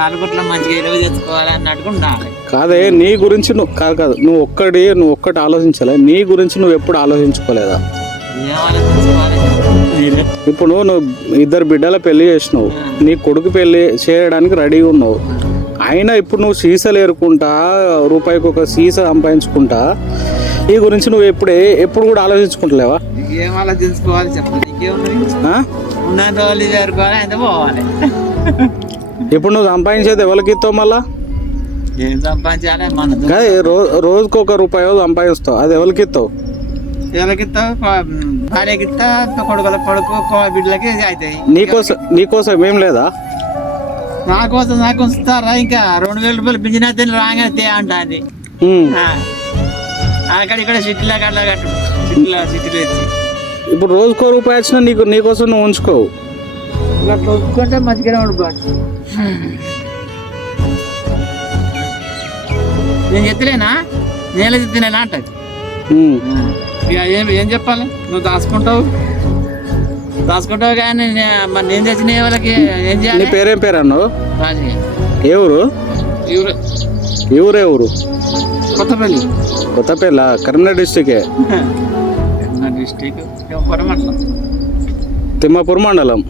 నలుగురిలో మంచిగా ఎలువ తెచ్చుకోవాలి అన్నట్టుగా ఉండాలి. కాదే నీ గురించి కాదు నువ్వు ఒక్కటి ఆలోచించాలి. నీ గురించి నువ్వు ఎప్పుడు ఆలోచించుకోలేదా? ఏం ఆలోచించుకోవాలి మీరే? ఇప్పుడు నువ్వు 2 బిడ్డల పెళ్లి చేసినావు, నీ కొడుకు పెళ్లి చేయడానికి రెడీగా ఉన్నావు. అయినా ఇప్పుడు నువ్వు సీసాలు ఏరుకుంటా రూపాయికి ఒక సీసా సంపాదించుకుంటా నీ గురించి నువ్వు ఎప్పుడు కూడా ఆలోచించుకుంటలేవా? ఏం ఆలోచించుకోవాలి చెప్పండి. ఇంకేమున్నది? ఉన్నంత వాళ్ళు చేరుకోవాలి, అయితే పోవాలి. ఇప్పుడు నువ్వు సంపాదించేది ఎవరికి ఇస్తావు? మళ్ళా ఏం సంపాదించాలి? మన కాదు రోజుకి ₹1 సంపాదిస్తావు, అది ఎవరికి ఇస్తావు? ఎవరికిస్తా? భార్యకిస్తా, కొడుకు బిడ్డలకి అవుతాయి. నీకోసం ఏం లేదా? నాకు ఉంచుతారా? ఇంకా ₹2000 బిజినెస్ రాగానే అంటుంది. అక్కడ ఇక్కడ సిటీలో అట్లా కట్టు, సిటీలో వచ్చి ఇప్పుడు రోజుకో ₹1 వచ్చినా నీకోసం నువ్వు ఉంచుకోవు. అట్లా ఉంచుకుంటే మంచిగానే ఉండిపోవచ్చు. నేను చెప్తలేనా? నేనే చెప్తలేనా అంటది. ఇక ఏం చెప్పాలి? నువ్వు దాచుకుంటావు కానీ మరి నేను తెచ్చిన వాళ్ళకి ఏం చేయాలి? నీ పేరేం పేరు అన్నావు? రాజకీయ ఏ ఊరు? ఊరు కొత్తపల్లి కరీంనగర్ డిస్టికే. డిస్టిక్ తిమ్మాపూర్ మండలం.